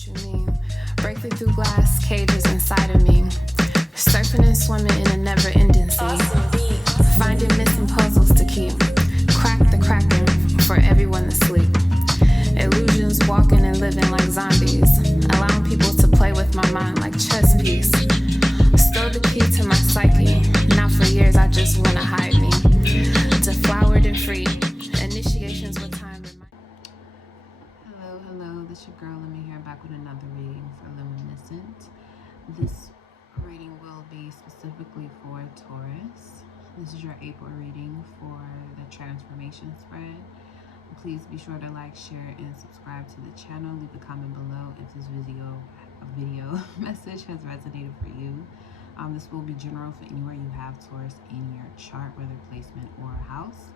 what you mean. Breaking through glass cages inside of me. Surfing and swimming in a never-ending sea. Finding missing puzzles to keep. Crack the cracking for everyone to sleep. Illusions walking and living like zombies. Allowing people to play with my mind like chess piece. Stole the key to my psyche. Now for years I just wanna hide me. Deflowered and free. Initiations with time. Hello, this your girl. Let me hear back with another reading for Luminescent. This reading will be specifically for Taurus. This is your April reading for the transformation spread. Please be sure to like, share, and subscribe to the channel. Leave a comment below if this video message has resonated for you. This will be general for anywhere you have Taurus in your chart, whether placement or house.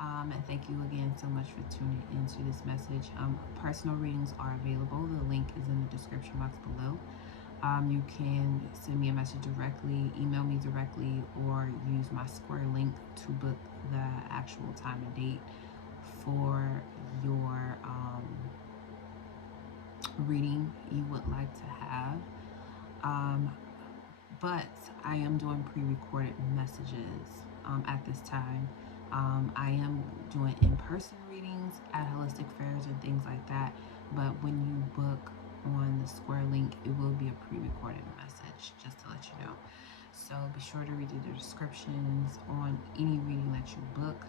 And thank you again so much for tuning into this message. Personal readings are available. The link is in the description box below. You can send me a message directly, email me directly, or use my Square link to book the actual time and date for your reading you would like to have. But I am doing pre-recorded messages at this time. I am doing in-person readings at holistic fairs and things like that, but when you book on the Square link, it will be a pre-recorded message, just to let you know. So be sure to read the descriptions on any reading that you book.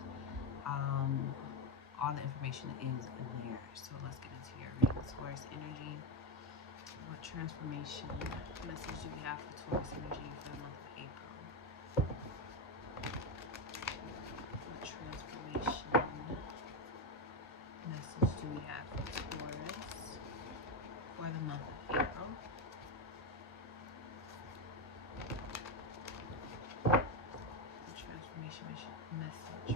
All the information is there. So let's get into your reading. Taurus energy. What transformation message do we have for Taurus energy for the month of April? What transformation message do we have for Taurus for the month of April? The transformation message. So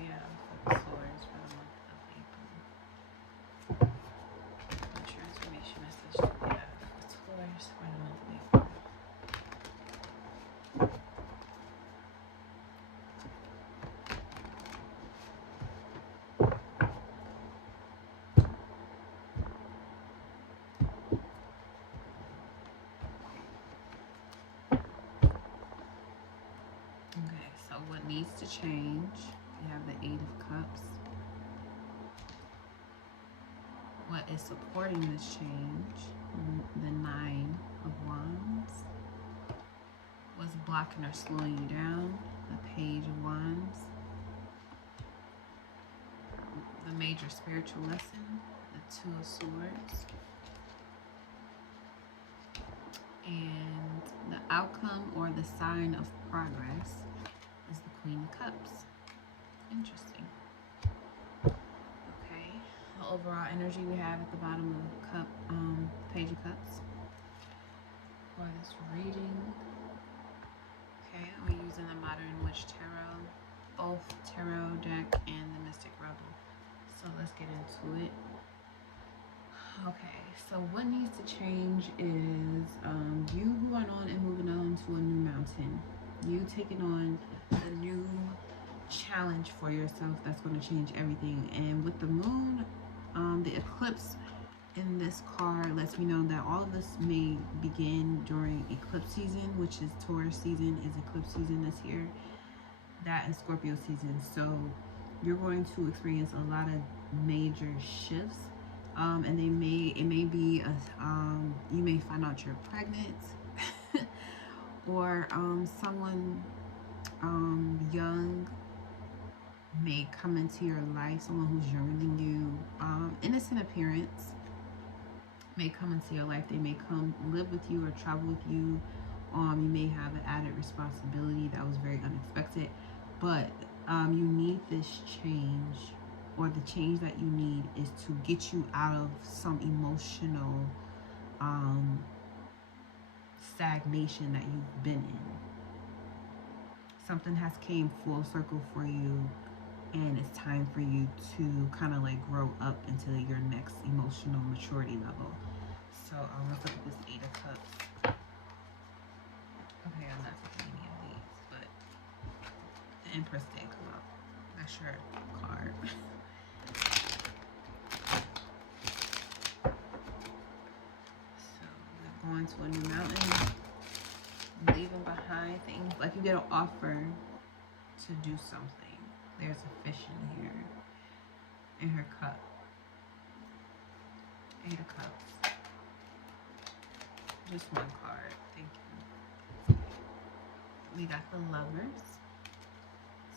we have for Taurus for the month of April. What transformation message do we have for Taurus for the month of April? Okay, so what needs to change? We have the Eight of Cups. What is supporting this change? The Nine of Wands. What's blocking or slowing you down? The Page of Wands. The major spiritual lesson. The Two of Swords. And the outcome or the sign of progress is the Queen of Cups. Interesting. Okay. The overall energy we have at the bottom of the cup, Page of Cups for this reading. Okay, I'm using the Modern Witch Tarot, both Tarot deck and the Mystic Rebel. So let's get into it. Okay, so what needs to change is you going on and moving on to a new mountain. You taking on a new challenge for yourself that's going to change everything. And with the moon, the eclipse in this card lets me know that all of this may begin during eclipse season, which is Taurus season, is eclipse season this year. That is Scorpio season. So you're going to experience a lot of major shifts. And it may be you may find out you're pregnant or someone young may come into your life, someone who's younger than you, innocent appearance may come into your life. They may come live with you or travel with you. You may have an added responsibility that was very unexpected, but you need this change, or the change that you need is to get you out of some emotional stagnation that you've been in. Something has came full circle for you, and it's time for you to kind of like grow up into your next emotional maturity level. So let's look at this Eight of Cups. Okay, I'm not taking any of these, but the Empress did come up. That's your card. going to a new mountain, leaving behind things. Like you get an offer to do something. There's a fish in here, in her cup. 8 of Cups. Just one card. Thank you. We got the Lovers.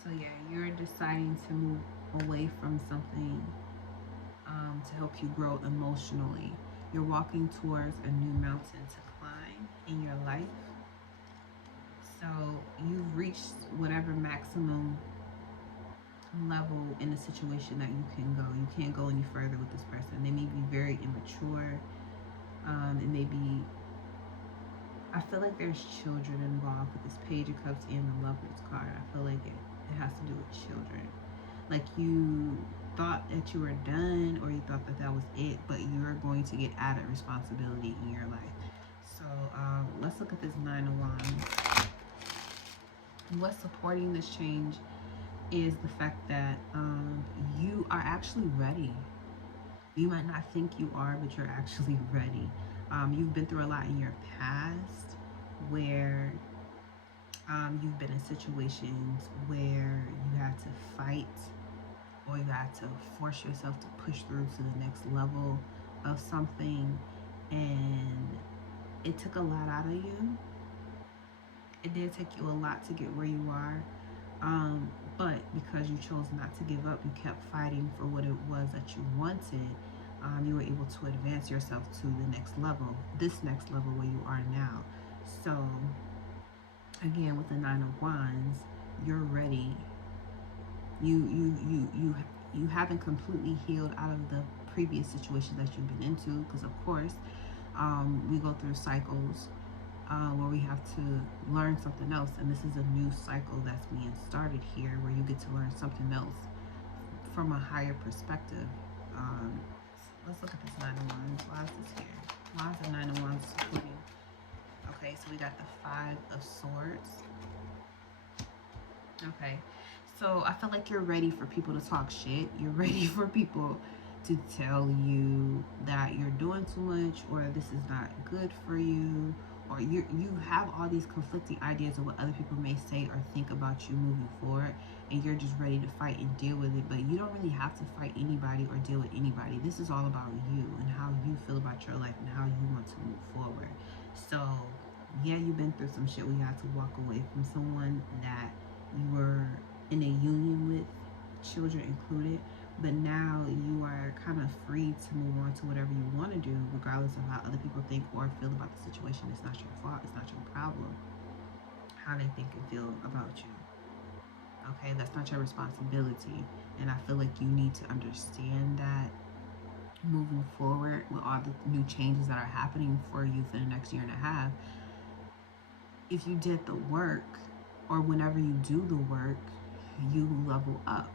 So yeah, you're deciding to move away from something to help you grow emotionally. You're walking towards a new mountain to climb in your life. So you've reached whatever maximum level in a situation that you can go. You can't go any further with this person. They may be very immature. It may be, I feel like there's children involved with this Page of Cups and the Lovers card. I feel like it has to do with children. Like you thought that you were done, or you thought that that was it, but you're going to get added responsibility in your life. So let's look at this 9 of Wands. What's supporting this change is the fact that you are actually ready. You might not think you are, but you're actually ready. You've been through a lot in your past where you've been in situations where you had to fight, or you had to force yourself to push through to the next level of something, and it took a lot out of you. It did take you a lot to get where you are, but because you chose not to give up, you kept fighting for what it was that you wanted, you were able to advance yourself to the next level, this next level where you are now. So again, with the 9 of Wands, you're ready. You haven't completely healed out of the previous situations that you've been into, because of course we go through cycles where we have to learn something else, and this is a new cycle that's being started here, where you get to learn something else from a higher perspective. Let's look at this 9 of Wands. Why is this here? Why is the 9 of Wands supporting? Okay, so we got the 5 of Swords. Okay, so I feel like you're ready for people to talk shit. You're ready for people to tell you that you're doing too much, or this is not good for you, or you have all these conflicting ideas of what other people may say or think about you moving forward, and you're just ready to fight and deal with it. But you don't really have to fight anybody or deal with anybody. This is all about you and how you feel about your life and how you want to move forward. So yeah, you've been through some shit where you had to walk away from someone that you were in a union with, children included, but now you are kind of free to move on to whatever you want to do, regardless of how other people think or feel about the situation. It's not your fault. It's not your problem how they think and feel about you. Okay, that's not your responsibility. And I feel like you need to understand that moving forward with all the new changes that are happening for you for the next year and a half. If you did the work, or whenever you do the work, you level up.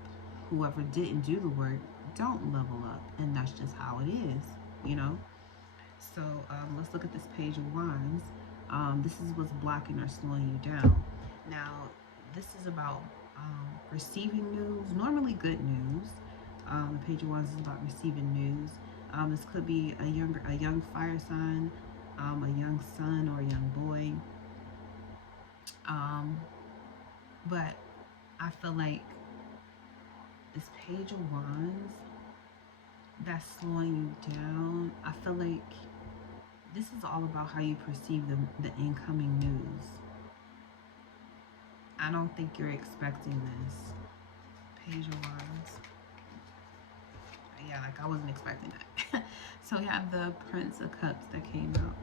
Whoever didn't do the work don't level up, and that's just how it is, you know. So let's look at this Page of Wands. This is what's blocking or slowing you down. Now this is about receiving news, normally good news. The Page of Wands is about receiving news. This could be a young fire sign, a young son or a young boy. But I feel like this Page of Wands that's slowing you down, I feel like this is all about how you perceive the incoming news. I don't think you're expecting this. Page of Wands. Yeah, like I wasn't expecting that. So we have the Prince of Cups that came out.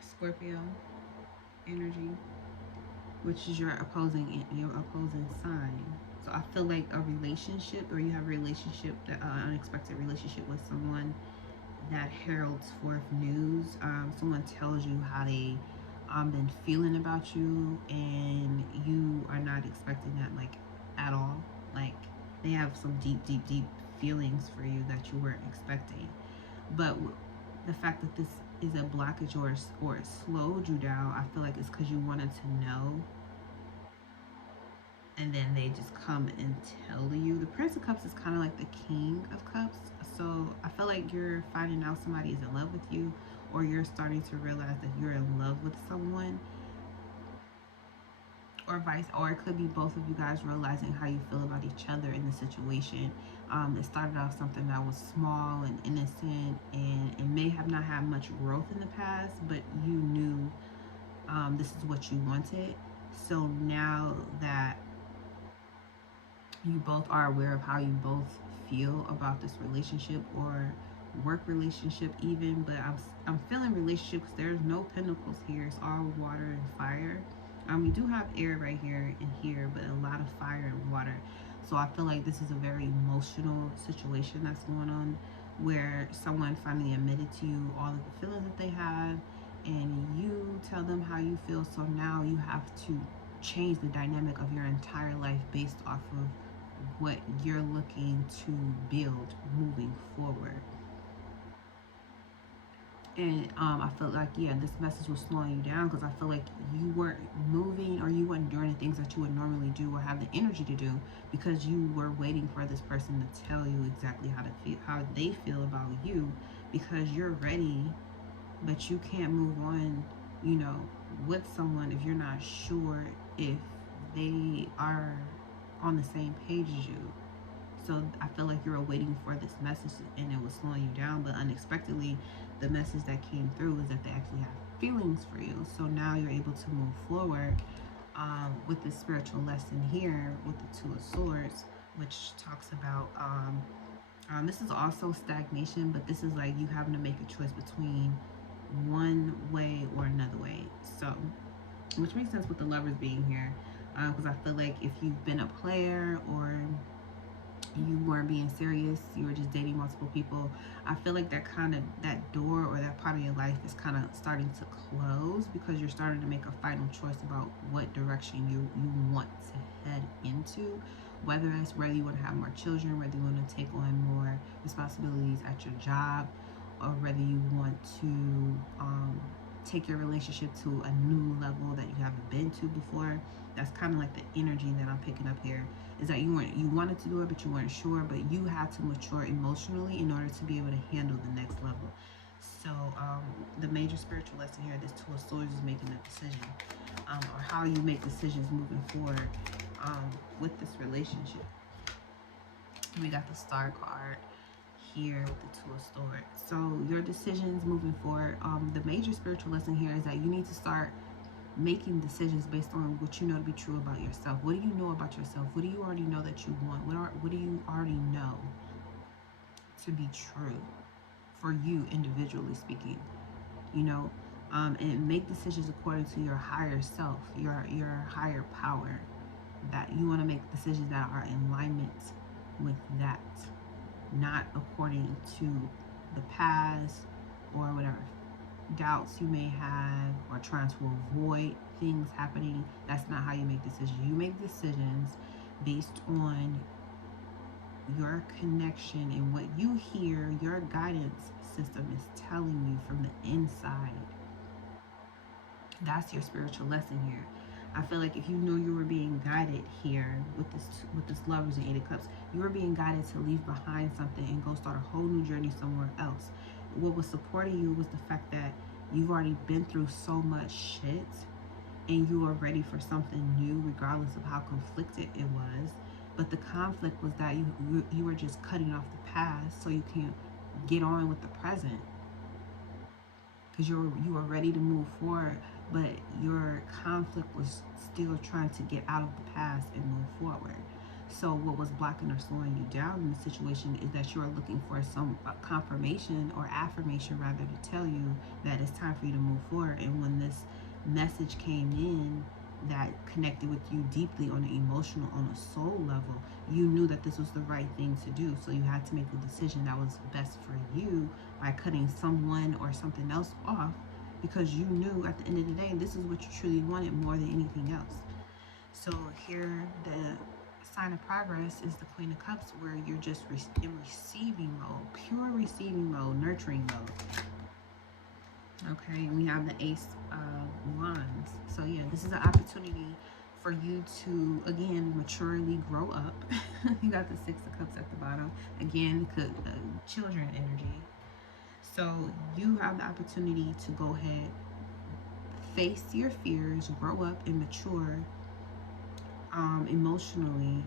Scorpio energy, which is your opposing sign. So I feel like a relationship, or you have a relationship, that unexpected relationship with someone that heralds forth news. Someone tells you how they been feeling about you, and you are not expecting that, like, at all. Like, they have some deep feelings for you that you weren't expecting. But the fact that this is a blockage or it slowed you down, I feel like it's because you wanted to know and then they just come and tell you. The Prince of Cups is kind of like the King of Cups. So I feel like you're finding out somebody is in love with you, or you're starting to realize that you're in love with someone, or it could be both of you guys realizing how you feel about each other in the situation. It started off something that was small and innocent, and it may have not had much growth in the past, but you knew this is what you wanted. So now that you both are aware of how you both feel about this relationship or work relationship even, but I'm feeling relationships. There's no pentacles here. It's all water and fire. We do have air right here and here, but a lot of fire and water. So I feel like this is a very emotional situation that's going on, where someone finally admitted to you all of the feelings that they have, and you tell them how you feel. So now you have to change the dynamic of your entire life based off of what you're looking to build moving forward. And I felt like, yeah, this message was slowing you down, because I feel like you weren't moving, or you weren't doing the things that you would normally do or have the energy to do, because you were waiting for this person to tell you exactly how to feel, how they feel about you, because you're ready, but you can't move on, you know, with someone if you're not sure if they are on the same page as you. So I feel like you were waiting for this message, and it was slowing you down, but unexpectedly the message that came through is that they actually have feelings for you. So now you're able to move forward with this spiritual lesson here with the Two of Swords, which talks about this is also stagnation, but this is like you having to make a choice between one way or another way. So, which makes sense with the Lovers being here, because I feel like if you've been a player, or you weren't being serious, you were just dating multiple people, I feel like that door, or that part of your life is kind of starting to close, because you're starting to make a final choice about what direction you want to head into, whether you want to have more children, whether you want to take on more responsibilities at your job, or whether you want to take your relationship to a new level that you haven't been to before. That's kind of like the energy that I'm picking up here, is that you wanted to do it, but you weren't sure, but you had to mature emotionally in order to be able to handle the next level. So the major spiritual lesson here, this Two of Swords, is making a decision, or how you make decisions moving forward with this relationship. We got the Star card here with the Two of Swords. So your decisions moving forward, the major spiritual lesson here is that you need to start making decisions based on what you know to be true about yourself. What do you know about yourself? What do you already know that you want? What do you already know to be true for you individually speaking? You know, and make decisions according to your higher self, your higher power. That you want to make decisions that are in alignment with that, not according to the past or whatever doubts you may have, or trying to avoid things happening. That's not how you make decisions. You make decisions based on your connection and what you hear your guidance system is telling you from the inside. That's your spiritual lesson here. I feel like if you know you were being guided here with this Lovers and Eight of Cups, you were being guided to leave behind something and go start a whole new journey somewhere else. What was supporting you was the fact that you've already been through so much shit, and you are ready for something new, regardless of how conflicted it was. But the conflict was that you were just cutting off the past so you can get on with the present, because you were ready to move forward, but your conflict was still trying to get out of the past and move forward. So what was blocking or slowing you down in the situation is that you are looking for some confirmation or affirmation, rather, to tell you that it's time for you to move forward. And when this message came in that connected with you deeply on an emotional, on a soul level, you knew that this was the right thing to do. So you had to make the decision that was best for you by cutting someone or something else off, because you knew at the end of the day, this is what you truly wanted more than anything else. So here, the sign of progress is the Queen of Cups, where you're just in receiving mode, pure receiving mode, nurturing mode. Okay, and we have the Ace of Wands. So yeah, this is an opportunity for you to, again, maturely grow up. You got the Six of Cups at the bottom. Again, children energy. So you have the opportunity to go ahead, face your fears, grow up and mature emotionally,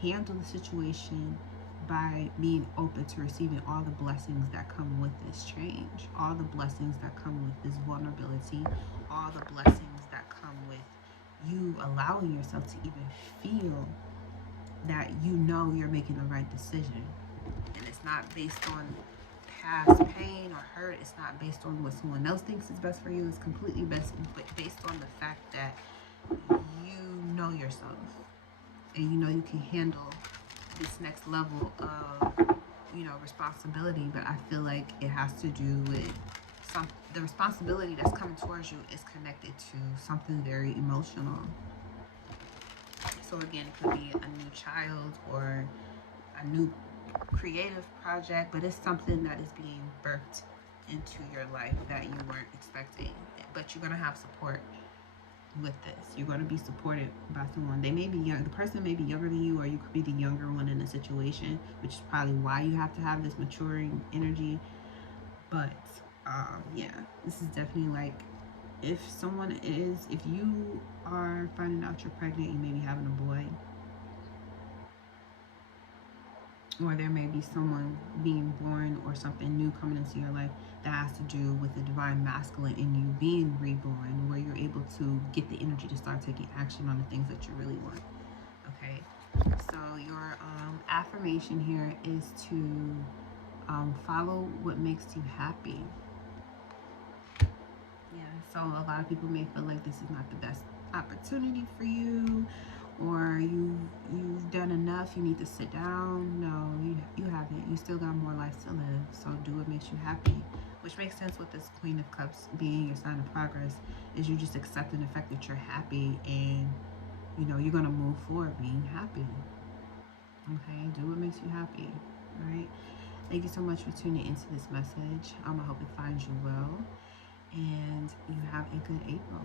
handle the situation by being open to receiving all the blessings that come with this change, all the blessings that come with this vulnerability, all the blessings that come with you allowing yourself to even feel that you know you're making the right decision. And it's not based on past pain or hurt. It's not based on what someone else thinks is best for you. It's completely based on the fact that you know yourself and you know you can handle this next level of, you know, responsibility. But I feel like it has to do with the responsibility that's coming towards you is connected to something very emotional. So again, it could be a new child or a new creative project, but it's something that is being birthed into your life that you weren't expecting. But you're gonna have support with this. You're going to be supported by someone. They may be young, the person may be younger than you, or you could be the younger one in the situation, which is probably why you have to have this maturing energy. But yeah, this is definitely like, if you are finding out you're pregnant, you may be having a boy, or there may be someone being born or something new coming into your life that has to do with the divine masculine in you being reborn, where you're able to get the energy to start taking action on the things that you really want. Okay, so your affirmation here is to follow what makes you happy. Yeah, so a lot of people may feel like this is not the best opportunity for you, or you've done enough, you need to sit down. No, you haven't. You still got more life to live. So do what makes you happy, which makes sense with this Queen of Cups being your sign of progress, is you just accepting the fact that you're happy, and you know you're gonna move forward being happy. Okay, do what makes you happy. All right. Thank you so much for tuning into this message. I hope it finds you well, and you have a good April.